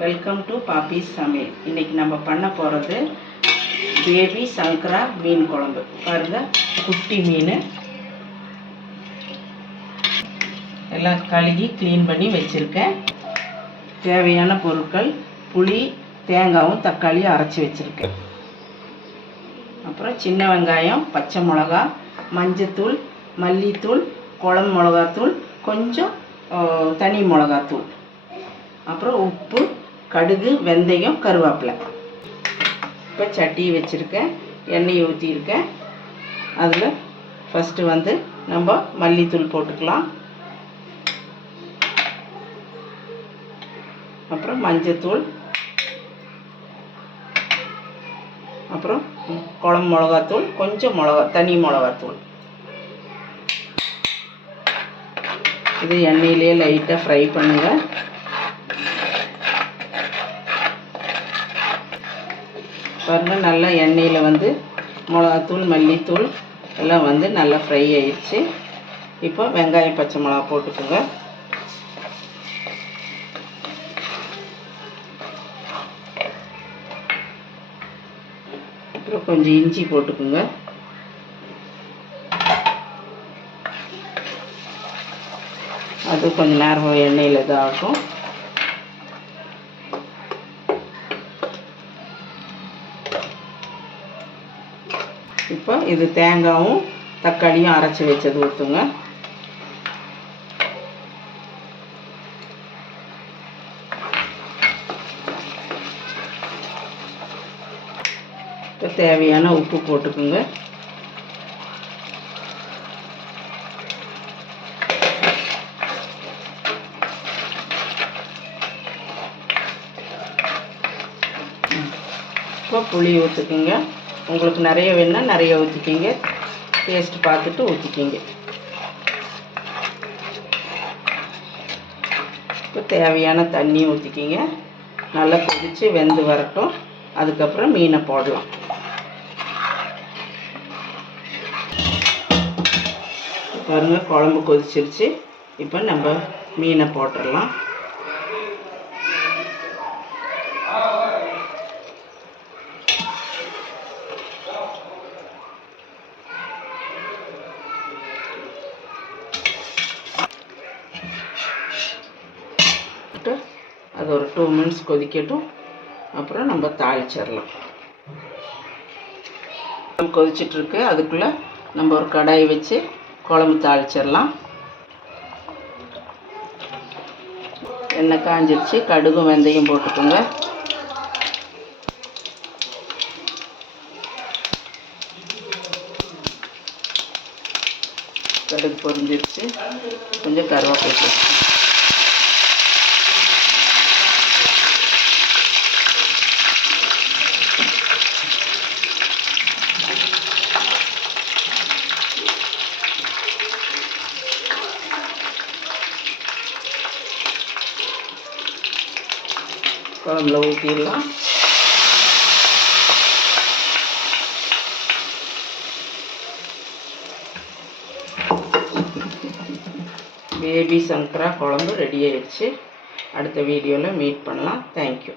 Welcome to பாப்பி சமையல் இன்னைக்கு நம்ம பண்ண போகிறது பேபி சங்கரா மீன் குழம்பு. பாருங்க குட்டி மீன். எல்லாம் கழுகி க்ளீன் பண்ணி வச்சுருக்கேன். தேவையான பொருட்கள் புளி தேங்காயும் தக்காளியும் அரைச்சி வச்சுருக்கேன். அப்புறம் சின்ன வெங்காயம் பச்சை மிளகா மஞ்சத்தூள் மல்லித்தூள் குழம்பு மிளகாத்தூள் கொஞ்சம் தனி மிளகாத்தூள். அப்புறம் உப்பு கடுகு வெந்தயம் கருவேப்பிலை. இப்போ சட்டி வச்சுருக்கேன். எண்ணெய் ஊற்றியிருக்கேன் அதில் ஃபஸ்ட்டு வந்து நம்ம மல்லித்தூள் போட்டுக்கலாம். அப்புறம் மஞ்சத்தூள். அப்புறம் குழம்பு மிளகாத்தூள் கொஞ்சம் மிளகா தனி மிளகாத்தூள். இது எண்ணெயிலே லைட்டாக ஃப்ரை பண்ணுங்கள் பாருங்கள் நல்லா எண்ணெயில் வந்து மிளகாத்தூள் மல்லித்தூள் எல்லாம் வந்து நல்லா ஃப்ரை ஆயிடுச்சு. இப்போ வெங்காயம் பச்சை மிளகா போட்டுக்கோங்க. அப்புறம் கொஞ்சம் இஞ்சி போட்டுக்கோங்க. அது கொஞ்சம் நேரம் எண்ணெயில் இதாகும் இப்போ இது தேங்காயும் தக்காளியும் அரைச்சி வச்சது ஊற்றுங்க இப்போ தேவையான உப்பு போட்டுக்குங்க. இப்போ புளி ஊற்றுக்குங்க உங்களுக்கு நிறைய வேணும்னா நிறைய ஊற்றிக்கிங்க டேஸ்ட் பார்த்துட்டு ஊற்றிக்கிங்க இப்போ தேவையான தண்ணி ஊற்றிக்கிங்க நல்லா கொதித்து வெந்து வரட்டும். அதுக்கப்புறம் மீனை போடலாம். பாருங்கள் குழம்பு கொதிச்சிருச்சு. இப்போ நம்ம மீனை போட்டுடலாம். அது ஒரு டூ மினிட்ஸ் கொதிக்கட்டும். அப்புறம் நம்ம தாளிச்சிடலாம். கொதிச்சிட்ருக்கு. அதுக்குள்ளே நம்ம ஒரு கடாய் வச்சு குழம்பு தாளிச்சிடலாம். எண்ணெய் காஞ்சிருச்சு. கடுகும் வெந்தயம் போட்டுக்கோங்க. கடுகு பொரிஞ்சிருச்சு. கொஞ்சம் கருவேப்பிலை குழம்புல ஊற்றிடலாம் பேபி சங்கரா குழம்பு ரெடி ஆயிடுச்சு. அடுத்த வீடியோவில் மீட் பண்ணலாம். தேங்க்யூ